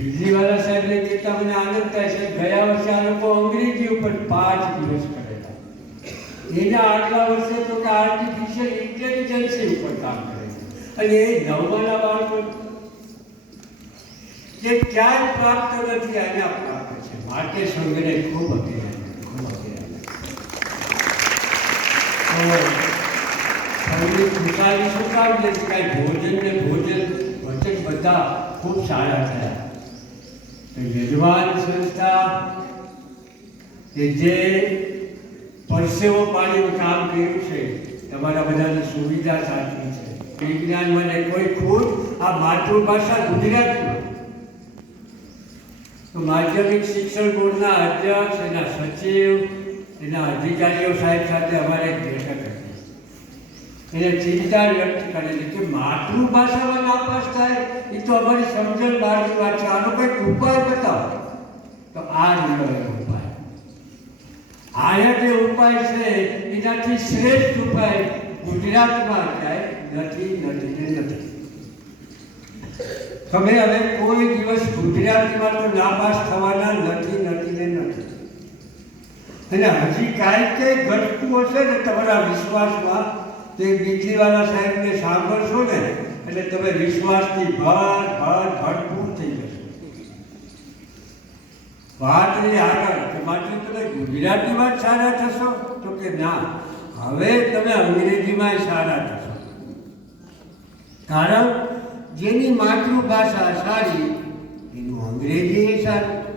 બીજીવાલા સાહેબને કહેતા મને આનંદ થાય છે. ગયા વર્ષે આ લોકો અંગ્રેજી ઉપર પાંચ દિવસ કરેલા એના આટલા વર્ષે તો કે આર્ટિફિશિયલ ઇન્ટેલિજન્સી ઉપર કામ કરે અને એ નવમાના બાળકો જે ક્યાંય પ્રાપ્ત નથી, આને પ્રાપ્ત છે. માટે સંઘને ખૂબ અભિનંદન ખૂબ અભિનંદન ખુશાલી કામ? છે કાંઈ ભોજન ને ભોજન, વચન બધા ખૂબ સારા થયા. યજમાન સંસ્થા કે જે પરસેવો પાણીનું કામ કર્યું છે, તમારા બધાની સુવિધા સાચી છે. વિજ્ઞાન મને કોઈ ખુદ આ માતૃભાષા ગુજરાતી તો માધ્યમિક શિક્ષણ બોર્ડના અધ્યક્ષ, એના સચિવ, એના અધિકારીઓ સાહેબ સાથે અમારે એક બેઠક એને ચિંતા વ્યક્ત કરેલી કે માતૃભાષામાં નાપાસ થાય, એ તો અમારી સમજણ બહારની વાત છે. આનો કંઈક ઉપાય બતાવો. તો આ રહ્યો ઉપાય. આયા જે ઉપાય છે, એનાથી શ્રેષ્ઠ ઉપાય ગુજરાતમાં ક્યાંય નથી નથી ને નથી. તમે હવે કોઈ દિવસ ગુજરાતીમાં તો નાપાસ થવાના નથી નથી ને નથી. અને હજી કાંઈ કંઈ ઘટતું હશે ને તમારા વિશ્વાસમાં તે બીજીવાલા સાહેબને સાંભળશો ને, એટલે તમે વિશ્વાસથી ભર ભર ભરપૂર થઈ જશો. વાતની આગળ માટે તમે ગુજરાતીમાં જ સારા થશો? તો કે ના, હવે તમે અંગ્રેજીમાં સારા થશો. કારણ જેની માતૃભાષા સારી, એનું અંગ્રેજી સારું.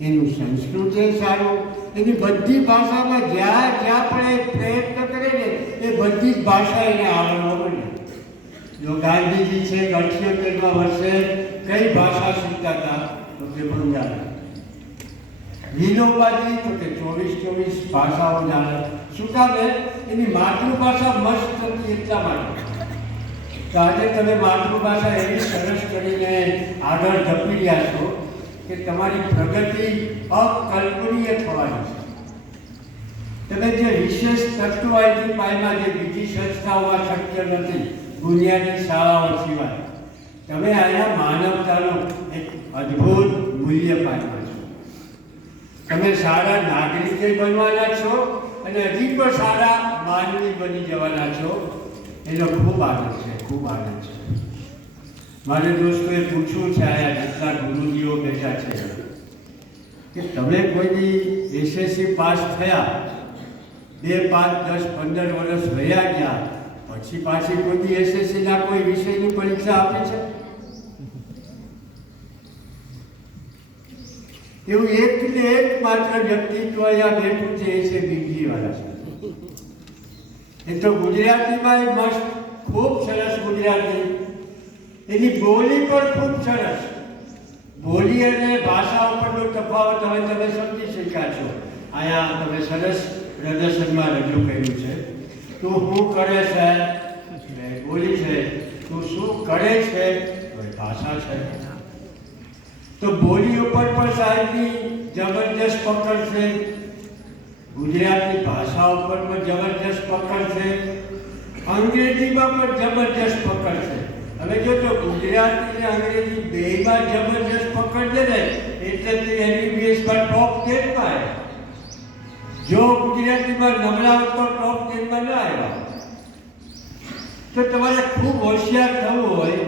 એનું સંસ્કૃત એ સારું. એની બધી ભાષામાં જ્યાં જ્યાં પણ એ પ્રયત્ન કરે ને, એ બધી જ ભાષા એને આવડવા મળે જો ગાંધીજી છે અઠ્યોતેરમાં વર્ષે કઈ ભાષા શીખતા હતા, તો કે બંગાળી વિનોબાજી તો કે ચોવીસ ચોવીસ ભાષાઓ જાણે. શું કામ એની માતૃભાષા મસ્ત હતી એટલા માટે. તો આજે તમે માતૃભાષા એવી સરસ કરીને આગળ ધપી રહ્યા છો. કે તમારી પ્રગતિ અકલ્પનીય થવાની છે. તમે જે વિશેષ તત્વ પાયમાં જે બીજી સંસ્થાઓમાં શક્ય નથી, દુનિયાની શાળાઓ સિવાય, તમે અહીંયા માનવતાનું એક અદ્ભુત મૂલ્ય પામ્યા છો. તમે સારા નાગરિકે બનવાના છો અને હજી પણ સારા માનવી બની જવાના છો. એનો ખૂબ આનંદ છે, ખૂબ આનંદ છે. મારે દોસ્તોએ પૂછવું છે આયા જેટલા ગુરુજીઓ બેઠા છે કે તમે કોઈની એસએસસી પાસ થયા, બે, પાંચ, દસ, પંદર વર્ષ રહ્યા ગયા, પછી પાછી કોઈ એસએસસીના કોઈ વિષયની પરીક્ષા આપી છે? એવું એક ને એક માત્ર વ્યક્તિત્વ અહીંયા બેઠું છે, એ છે બીજીવાળા છે. એ તો ગુજરાતીમાં મસ્ત, ખૂબ સરસ ગુજરાતી, એની બોલી પણ ખૂબ સરસ. બોલી અને ભાષા ઉપરનો તફાવત હવે તમે સમજી શક્યા છો. અહીંયા તમે સરસ પ્રદર્શનમાં રજૂ કર્યું છે. તું શું કરે છે? બોલી છે, તું શું કરે છે? ભાષા છે. તો બોલી ઉપર પણ સાહેબની જબરજસ્ત પકડ છે. ગુજરાતી ભાષા ઉપર પણ જબરજસ્ત પકડ છે. અંગ્રેજીમાં પણ જબરજસ્ત પકડ છે. હવે જો તો ગુજરાતી ને અંગ્રેજી બેમાં જબરજસ્ત પકડ છે ને, એટલે તે એમબીબીએસમાં ટોપ ટેનમાં આવ્યા જો ગુજરાતીમાં નબળા હોત તો ટોપ ટેનમાં ન આવ્યા. તો તમારે ખૂબ હોશિયાર થવું હોય,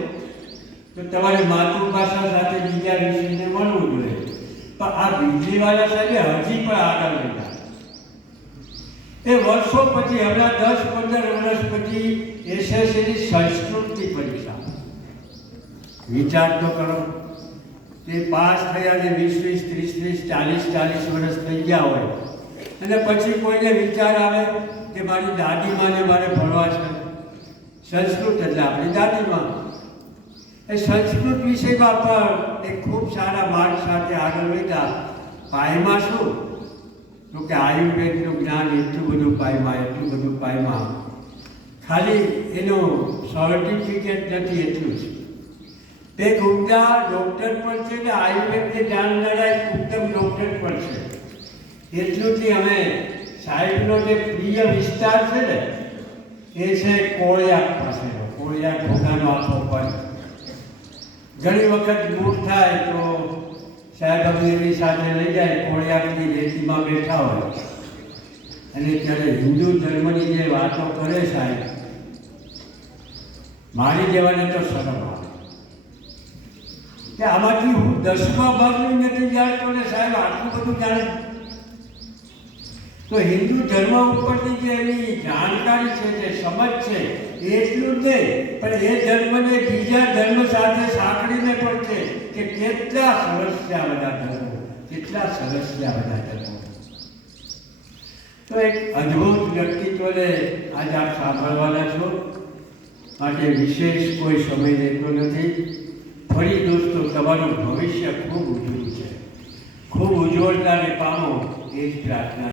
તો તમારે માતૃભાષા સાથે બીજા વિષયને મળવું જોઈએ. પણ આ બીજીવાળા સાહેબે હજી પણ આગળ વધ્યા. એ વર્ષો પછી, હમણાં દસ પંદર વર્ષ પછી એસએસસીની સંસ્કૃતની પરીક્ષા. વિચાર તો કરો. તે પાસ થયા ને વીસ વીસ ત્રીસ ત્રીસ ચાલીસ ચાલીસ વર્ષ થઈ ગયા હોય. અને પછી કોઈને વિચાર આવે કે મારી દાદીમાને મારે ભણવા છે. સંસ્કૃત એટલે આપણી દાદીમાં એ સંસ્કૃત વિષયમાં પણ એ ખૂબ સારા માર્ગ સાથે આગળ વધ્યા. પાયમાં શું? તો કે આયુર્વેદનું જ્ઞાન એટલું બધું પાયમાં, એટલું બધું પાયમાં. ખાલી એનું સર્ટિફિકેટ નથી, એટલું જ. તે ઉમદા ડૉક્ટર પણ છે ને આયુર્વેદને જાણનારા એક ઉત્તમ ડૉક્ટર પણ છે. એટલુંથી અમે સાહેબનો જે પ્રિય વિસ્તાર છે ને, એ છે કોળિયા પાસેનો. કોળિયા ભોગાનો આખો પણ. ઘણી વખત મૂળ થાય તો સાહેબ અમીરની સાથે લઈ જાય કોળિયાકની રેતીમાં બેઠા હોય. અને ત્યારે હિન્દુ ધર્મની જે વાતો કરે સાહેબ, મારી જેવાને તો શરમ આવે. કે આમાંથી હું દસમા ભાગની નથી જાણતો ને સાહેબ, આટલું બધું જાણે. તો હિન્દુ ધર્મ ઉપરની જે એની જાણકારી છે, જે સમજ છે, એટલું જ નહીં, પણ એ ધર્મને બીજા ધર્મ સાથે સાંકળીને કેટલા સરસ છે આ બધા ધર્મો, કેટલા સરસ છે આ બધા ધર્મો. તો એક અદ્ભુત વ્યક્તિત્વને આજે આપ સાંભળવાના છો. માટે વિશેષ કોઈ સમય લેતો નથી. ફરી દોસ્તો, તમારું ભવિષ્ય ખૂબ ઉજળું છે. ખૂબ ઉજ્જવળતાને પામો એ જ પ્રાર્થના